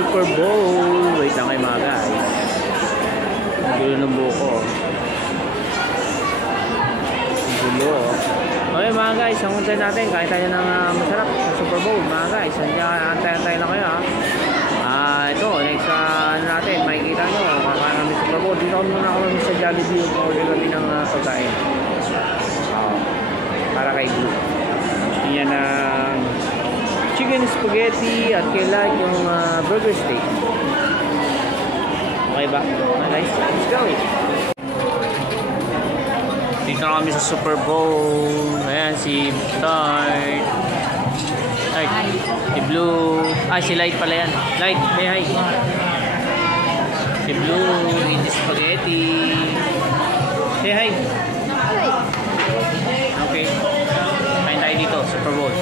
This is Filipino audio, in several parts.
Super Bowl. Wait lang kayo mga guys. Ang gulo ng buko. Ang gulo. Okay mga guys, ang untay natin. Kain tayo ng masarap sa Super Bowl mga guys. Antay-antay lang kayo ha. Ito, next natin, makikita nyo. Kakain kami sa Super Bowl. Dito muna kami sa Jollibee. Order kami ng pagkain. Para kay Blue. Yan ang chicken spaghetti at kay like yung burger steak. Okay ba? Nice. Let's go. Dito na kami sa Super Bowl. Ayan si Tart. Si Blue. Si Light pala yan. Light, may hi. Si Blue, eat spaghetti. Say hi. Okay. Kain tayo dito, Super Bowl.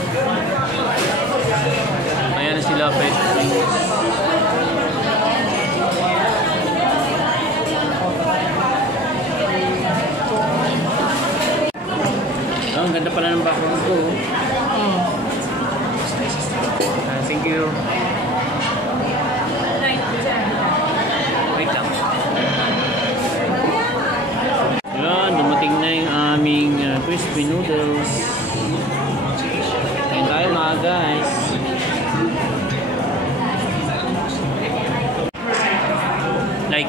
Ayan na sila, pet. Ang ganda pala ng background ko. Thank you. Wait lang. Yan, dumating na yung aming crispy noodles. Kain tayo mga guys. Like.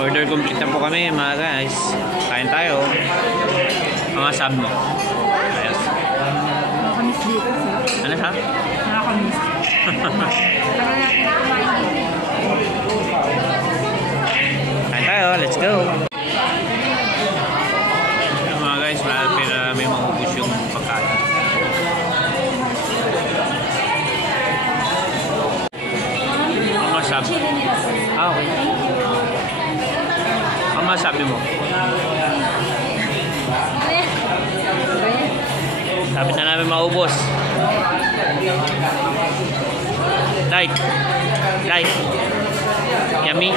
Order complete na po kami mga guys. Kain tayo. Mga sub mo. Ayos. Nakakamiss dito sir. Ano siya? Nakakamiss. Tagal natin na kumain dito. Kain tayo. Let's go. Mga guys, may maubos yung pagkain. Ang masab. Okay. Ang masabi mo? Lapit na namin maubos. Light. Yummy.